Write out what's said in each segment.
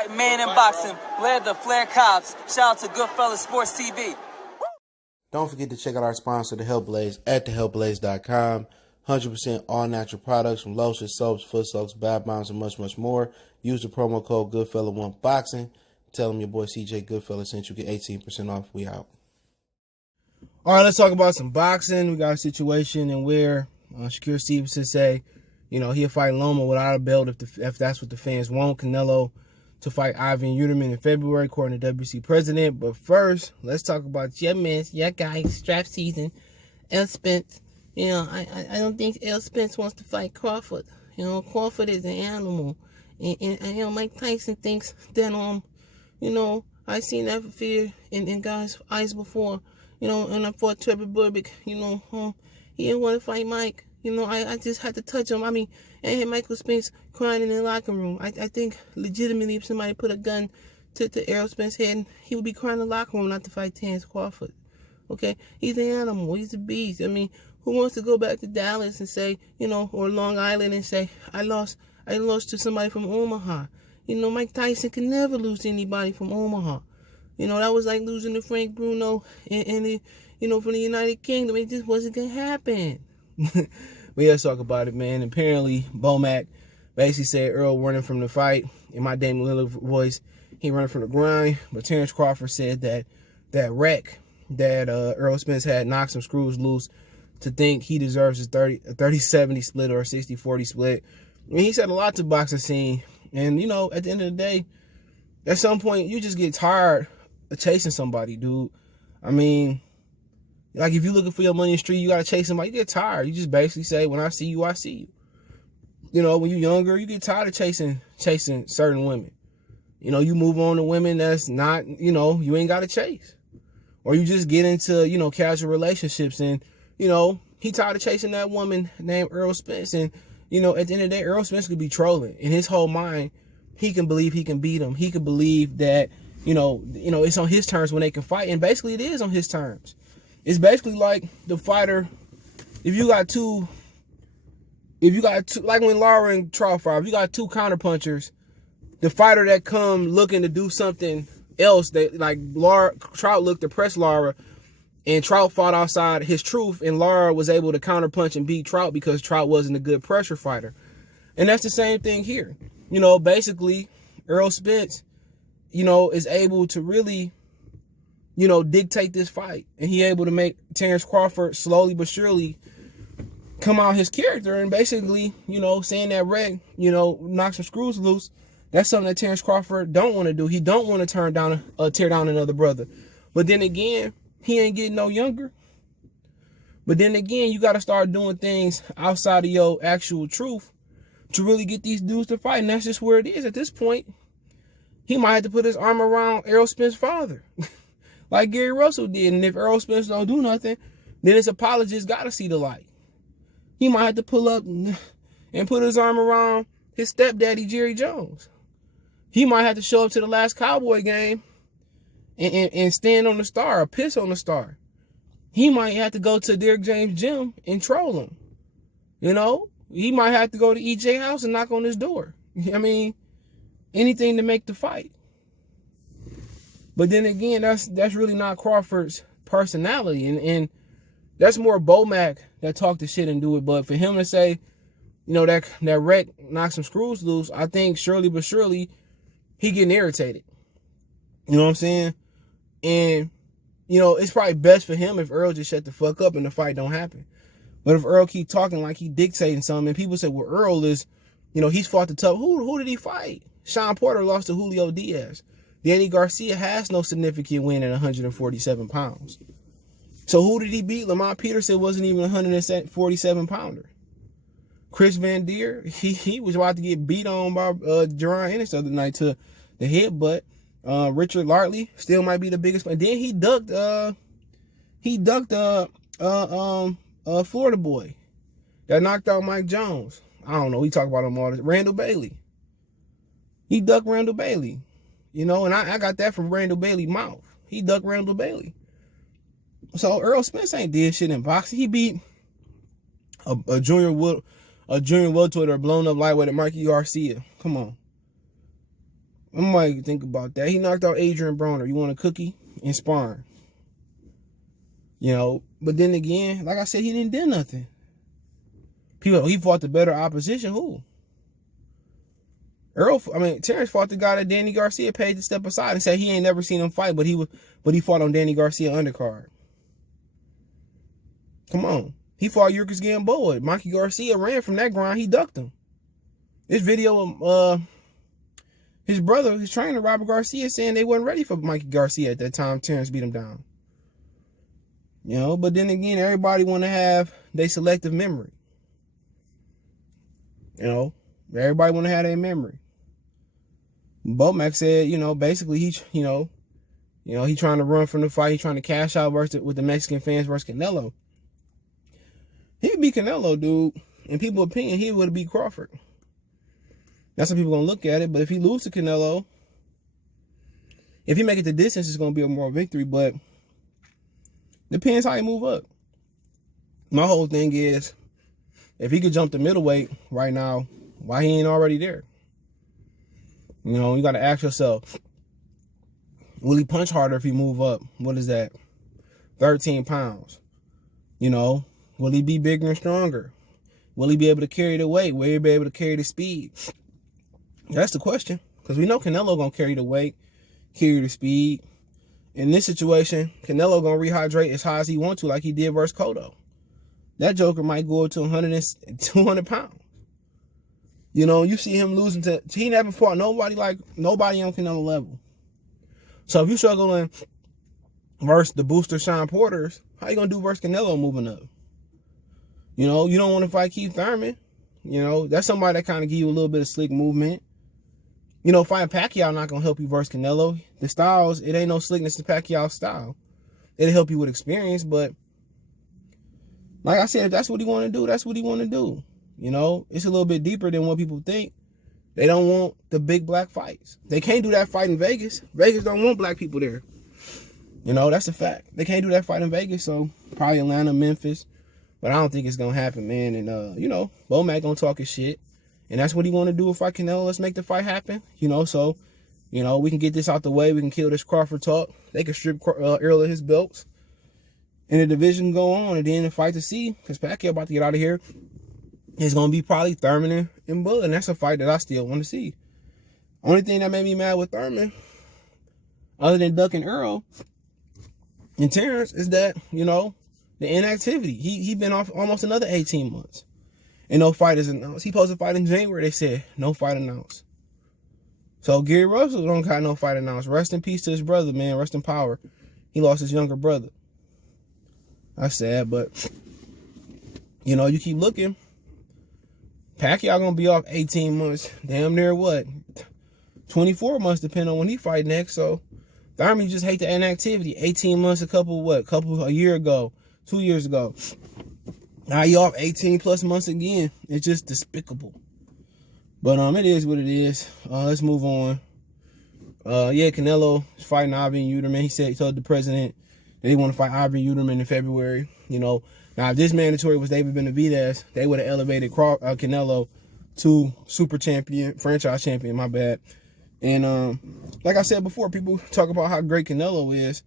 Fight man in boxing, led the Flair Cops. Shout out to Goodfellas Sports TV. Don't forget to check out our sponsor, The Health Blaze, at thehealthblaze.com. 100% all natural products from lotions, soaps, foot soaks, bath bombs, and much, much more. Use the promo code Goodfella1Boxing. Tell them your boy CJ Goodfella sent you. Get 18% off. We out. All right, let's talk about some boxing. We got a situation in where Shakur Stevenson say, he'll fight Loma without a belt if that's what the fans want. Canelo to fight Yildrim in February, according to WC president. But first, let's talk about your guy, strap season, Errol Spence. I don't think Errol Spence wants to fight Crawford. Crawford is an animal. And Mike Tyson thinks that, I've seen that fear in guys' eyes before. And I fought Trevor Burbick, he didn't want to fight Mike. I just had to touch him. I had Michael Spence crying in the locker room. I think legitimately if somebody put a gun to Errol Spence's head, he would be crying in the locker room not to fight Terrence Crawford. Okay? He's an animal. He's a beast. Who wants to go back to Dallas and say, or Long Island and say, I lost to somebody from Omaha. Mike Tyson can never lose to anybody from Omaha. That was like losing to Frank Bruno and from the United Kingdom. It just wasn't going to happen. We let's talk about it, man. Apparently, Bomac basically said Errol running from the fight. In my Damian Lillard voice, he running from the grind. But Terrence Crawford said that wreck that Errol Spence had knocked some screws loose to think he deserves a 30-70 split or a 60-40 split. He said a lot to the boxing scene. And, at the end of the day, at some point, you just get tired of chasing somebody, dude. Like if you're looking for your money in the street, you got to chase somebody. You get tired. You just basically say, when I see you, I see you. When you're younger, you get tired of chasing certain women. You move on to women that's not, you ain't got to chase. Or you just get into, casual relationships and, he tired of chasing that woman named Errol Spence. And, at the end of the day, Errol Spence could be trolling. In his whole mind, he can believe he can beat him. He can believe that, it's on his terms when they can fight. And basically it is on his terms. It's basically like the fighter, if you got two, like when Lara and Trout fought, if you got two counterpunchers, the fighter that come looking to do something else, Trout looked to press Lara, and Trout fought outside his truth, and Lara was able to counterpunch and beat Trout because Trout wasn't a good pressure fighter. And that's the same thing here. Basically, Errol Spence, is able to really, dictate this fight. And he able to make Terrence Crawford slowly but surely come out his character and basically, saying that wreck, knock some screws loose. That's something that Terrence Crawford don't want to do. He don't want to tear down another brother. But then again, he ain't getting no younger. But then again, you got to start doing things outside of your actual truth to really get these dudes to fight. And that's just where it is at this point. He might have to put his arm around Errol Spence's father. Like Gary Russell did. And if Errol Spence don't do nothing, then his apologist got to see the light. He might have to pull up and put his arm around his stepdaddy, Jerry Jones. He might have to show up to the last Cowboy game and stand on the star or piss on the star. He might have to go to Derrick James' gym and troll him. He might have to go to EJ house and knock on his door. Anything to make the fight. But then again, that's really not Crawford's personality. And that's more Bomac that talk the shit and do it. But for him to say, that wreck knocked some screws loose, I think surely but surely he getting irritated. You know what I'm saying? And, it's probably best for him if Errol just shut the fuck up and the fight don't happen. But if Errol keep talking like he dictating something, and people say, well, Errol is, he's fought the tough. Who did he fight? Sean Porter lost to Julio Diaz. Danny Garcia has no significant win at 147 pounds. So who did he beat? Lamont Peterson wasn't even a 147 pounder. Chris Van Deer, he was about to get beat on by Jerron Ennis the other night to the head, but Richard Lartley still might be the biggest. And then he ducked Florida boy that knocked out Mike Jones. I don't know. We talk about him all this. Randall Bailey. He ducked Randall Bailey. And I got that from Randall Bailey's mouth. He ducked Randall Bailey. So Errol Spence ain't did shit in boxing. He beat a junior welterweight or blown up lightweight at Marky Garcia. Come on. I might think about that. He knocked out Adrian Broner. You want a cookie? In sparring. You know, but then again, like I said, he didn't do nothing. He fought the better opposition. Who? Terrence fought the guy that Danny Garcia paid to step aside and said he ain't never seen him fight, but he fought on Danny Garcia undercard. Come on. He fought Yurkus Gamboa. Mikey Garcia ran from that ground. He ducked him. This video of his brother, his trainer, Robert Garcia, saying they wasn't ready for Mikey Garcia at that time. Terrence beat him down. You know, but then again, everybody want to have their selective memory. You know, everybody want to have their memory. Bomac said, you know, basically he trying to run from the fight. He trying to cash out with the Mexican fans versus Canelo. He beat Canelo, dude. In people's opinion, he would have beat Crawford. That's how people gonna look at it. But if he lose to Canelo, if he make it the distance, it's gonna be a moral victory. But depends how he move up. My whole thing is, if he could jump to middleweight right now, why he ain't already there? You know, you got to ask yourself, will he punch harder if he move up? What is that? 13 pounds. You know, will he be bigger and stronger? Will he be able to carry the weight? Will he be able to carry the speed? That's the question. Because we know Canelo going to carry the weight, carry the speed. In this situation, Canelo going to rehydrate as high as he want to, like he did versus Cotto. That joker might go up to 200 pounds. You know, you see him losing to, he never fought nobody on Canelo level. So if you struggling versus the booster Sean Porters, how you going to do versus Canelo moving up? You know, you don't want to fight Keith Thurman. You know, that's somebody that kind of give you a little bit of slick movement. You know, fighting Pacquiao not going to help you versus Canelo. The styles, it ain't no slickness to Pacquiao's style. It'll help you with experience, but like I said, if that's what he want to do, that's what he want to do. You know, it's a little bit deeper than what people think. They don't want the big black fights. They can't do that fight in Vegas. Vegas don't want black people there. You know, that's a fact. They can't do that fight in Vegas, so probably Atlanta, Memphis. But I don't think it's going to happen, man. And, you know, Bomac going to talk his shit. And that's what he want to do if fight Canelo. Let's make the fight happen. You know, so, you know, we can get this out the way. We can kill this Crawford talk. They can strip Errol of his belts. And the division can go on. And then the fight to see, because Pacquiao about to get out of here, it's going to be probably Thurman and Bud. And that's a fight that I still want to see. Only thing that made me mad with Thurman, other than ducking Errol and Terrence, is that, you know, the inactivity. He been off almost another 18 months. And no fight is announced. He supposed to fight in January, they said. No fight announced. So Gary Russell don't got no fight announced. Rest in peace to his brother, man. Rest in power. He lost his younger brother. That's sad, but, you know, you keep looking. Pacquiao going to be off 18 months. Damn near what? 24 months, depending on when he fight next. So Thurman just hate the inactivity. 18 months, a year ago. 2 years ago. Now you off 18 plus months again. It's just despicable. But it is what it is. Let's move on. Yeah, Canelo is fighting Ivan Yildrim. He told the president that he want to fight Ivan Yildrim in February. You know, now if this mandatory was David Benavidez, they would have elevated Canelo to super champion, franchise champion. My bad. And like I said before, people talk about how great Canelo is.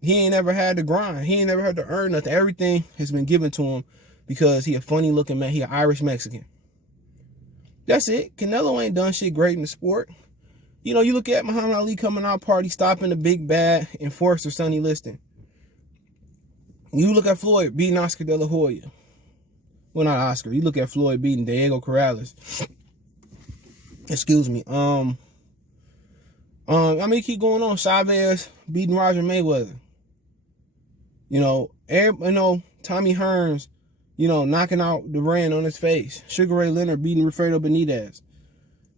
He ain't never had to grind. He ain't never had to earn nothing. Everything has been given to him because he a funny looking man. He an Irish Mexican. That's it. Canelo ain't done shit great in the sport. You know, you look at Muhammad Ali coming out party, stopping the big bad enforcer Sonny Liston. You look at Floyd beating Oscar De La Hoya. Well, not Oscar. You look at Floyd beating Diego Corrales. Excuse me. Keep going on. Chavez beating Roger Mayweather. You know, Tommy Hearns, you know, knocking out Duran on his face. Sugar Ray Leonard beating Rafael Benitez.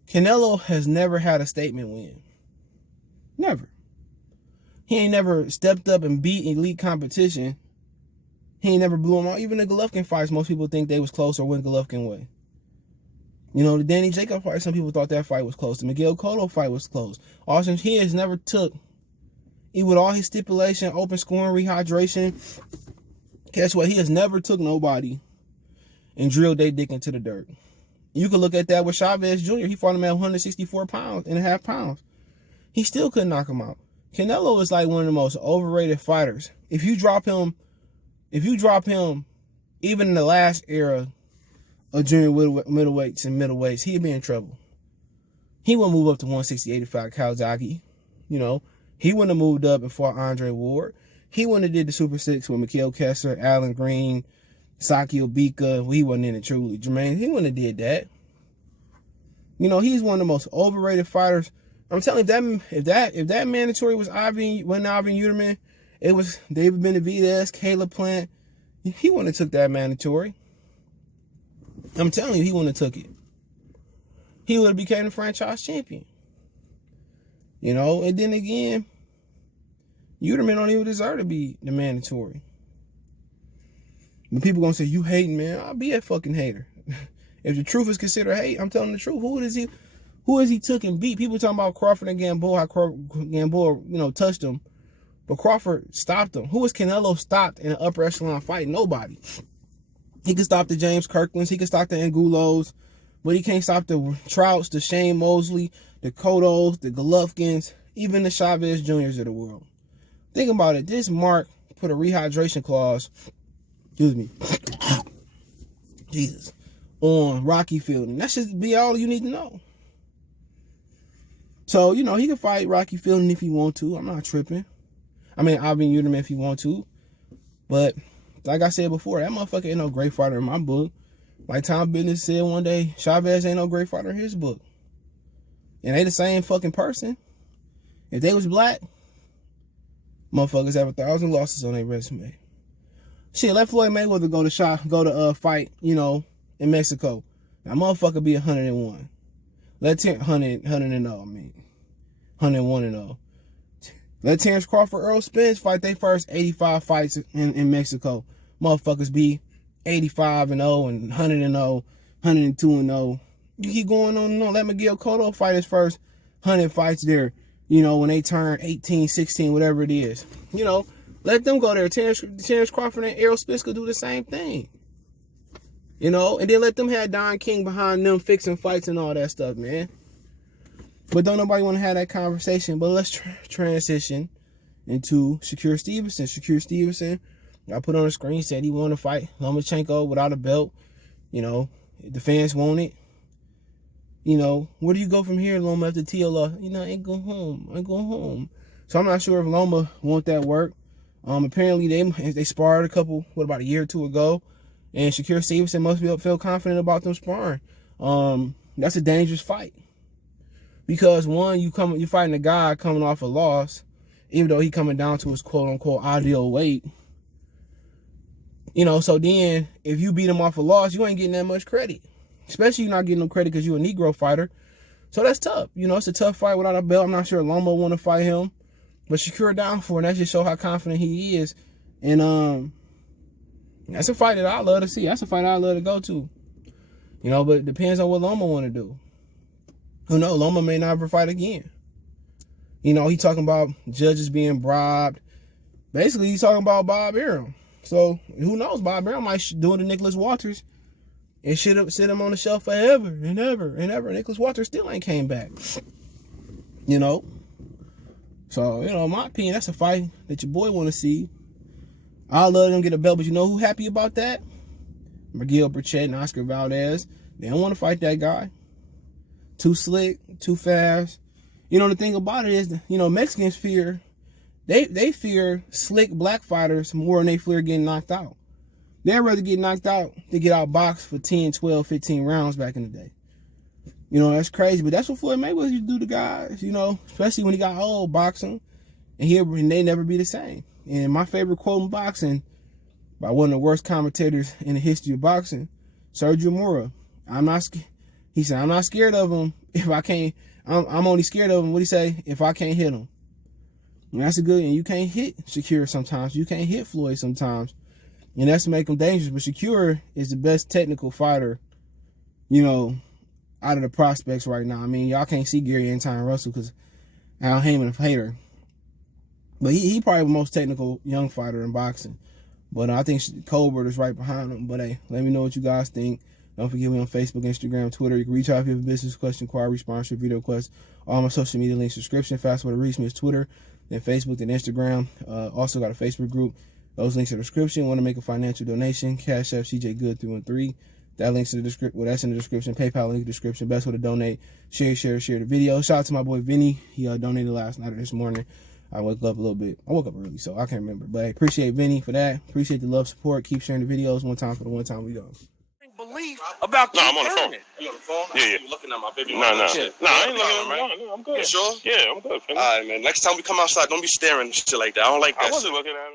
Canelo has never had a statement win. Never. He ain't never stepped up and beat elite competition. He ain't never blew him out. Even the Golovkin fights, most people think they was close or went Golovkin way. You know, the Danny Jacobs fight, some people thought that fight was close. The Miguel Cotto fight was close. Austin, he has never took, even with all his stipulation, open scoring, rehydration, guess what? He has never took nobody and drilled their dick into the dirt. You can look at that with Chavez Jr. He fought him at 164 pounds and a half pounds. He still couldn't knock him out. Canelo is like one of the most overrated fighters. If you drop him, even in the last era of junior middleweights and middleweights, he'd be in trouble. He wouldn't move up to 160-85 Kawasaki. You know, he wouldn't have moved up and fought Andre Ward. He wouldn't have did the Super Six with Mikhail Kessler, Alan Green, Saki Obika. He wasn't in it truly. Jermaine, he wouldn't have did that. You know, he's one of the most overrated fighters. I'm telling you, if that mandatory was Ivan Yildrim, it was David Benavidez, Caleb Plant, he wouldn't have took that mandatory. I'm telling you, he wouldn't have took it. He would have became the franchise champion. You know, and then again, Yildrim don't even deserve to be the mandatory. When people gonna say, you hating, man, I'll be a fucking hater. If the truth is considered hate, I'm telling the truth. Who has he took and beat? People talking about Crawford and Gamboa, how Gamboa, you know, touched him. But Crawford stopped him. Who has Canelo stopped in an upper echelon fight? Nobody. He can stop the James Kirklands. He can stop the Angulos. But he can't stop the Trouts, the Shane Mosley, the Cottos, the Golovkins, even the Chavez Juniors of the world. Think about it. This Mark put a rehydration clause, excuse me, Jesus, on Rocky Fielding. That should be all you need to know. So, you know, he can fight Rocky Fielding if he want to. I'm not tripping. I mean, Ivan Yildrim if he want to. But, like I said before, that motherfucker ain't no great fighter in my book. Like Tom Business said one day, Chavez ain't no great fighter in his book. And they the same fucking person. If they was black, motherfuckers have 1,000 losses on their resume. Shit, let Floyd Mayweather go to fight, you know, in Mexico. Now, motherfucker be 101. Let 101-0. Let Terrence Crawford, Errol Spence fight their first 85 fights in Mexico. Motherfuckers be 85-0 and 100-0, 102-0. You keep going on and on. Let Miguel Cotto fight his first 100 fights there, you know, when they turn 18, 16, whatever it is. You know, let them go there. Terrence Crawford and Errol Spence could do the same thing. You know, and then let them have Don King behind them fixing fights and all that stuff, man. But don't nobody want to have that conversation. But let's transition into Shakur Stevenson. Shakur Stevenson, I put on the screen, said he wanted to fight Lomachenko without a belt. You know, the fans want it. You know, where do you go from here, Loma, after TLO? You know, I ain't going home. So I'm not sure if Loma want that work. Apparently they sparred about a year or two ago. And Shakur Stevenson must feel confident about them sparring. That's a dangerous fight. Because one, you're fighting a guy coming off a loss, even though he coming down to his quote unquote ideal weight. You know, so then if you beat him off a loss, you ain't getting that much credit. Especially you're not getting no credit because you're a Negro fighter. So that's tough. You know, it's a tough fight without a belt. I'm not sure Loma want to fight him. But Shakur down for it. And that just show how confident he is. And that's a fight that I love to see. That's a fight I love to go to. You know, but it depends on what Loma want to do. Who knows? Loma may not ever fight again. You know, he talking about judges being bribed. Basically, he's talking about Bob Arum. So, who knows? Bob Arum might do it to Nicholas Walters and sit him on the shelf forever and ever and ever. Nicholas Walters still ain't came back. You know? So, you know, in my opinion, that's a fight that your boy want to see. I love them get a belt, but you know who happy about that? Miguel Burchett and Oscar Valdez. They don't want to fight that guy. Too slick, too fast. You know, the thing about it is, you know, Mexicans fear, they fear slick black fighters more than they fear getting knocked out. They'd rather get knocked out than get outboxed for 10, 12, 15 rounds back in the day. You know, that's crazy, but that's what Floyd Mayweather used to do to guys, you know, especially when he got old boxing, and they never be the same. And my favorite quote in boxing by one of the worst commentators in the history of boxing, Sergio Mora. He said, I'm not scared of him if I can't. I'm only scared of him, what'd he say, if I can't hit him. And that's a good, and you can't hit Shakur sometimes. You can't hit Floyd sometimes. And that's to make him dangerous. But Shakur is the best technical fighter, you know, out of the prospects right now. I mean, y'all can't see Gary Anton Russell because Al Heyman a hater. But he probably the most technical young fighter in boxing. But I think Colbert is right behind him. But hey, let me know what you guys think. Don't forget me on Facebook, Instagram, Twitter. You can reach out if you have a business question, inquiry, sponsor, video request. All my social media links, description. Fast way to reach me is Twitter, then Facebook, then Instagram. Also got a Facebook group. Those links in the description. Want to make a financial donation? Cash App CJ Good 313. That link's in the description. Well, that's in the description. PayPal link in the description. Best way to donate. Share the video. Shout out to my boy Vinny. He donated last night or this morning. I woke up a little bit. I woke up early, so I can't remember. But I appreciate Vinny for that. Appreciate the love, support. Keep sharing the videos. One time for the one time we go. Believe about I'm on the phone. You on the phone? Yeah. You looking at my baby? No, I ain't looking. No, I'm good. You sure? Yeah, I'm good. All right, man. Next time we come outside, don't be staring and shit like that. I don't like that. I wasn't looking at him.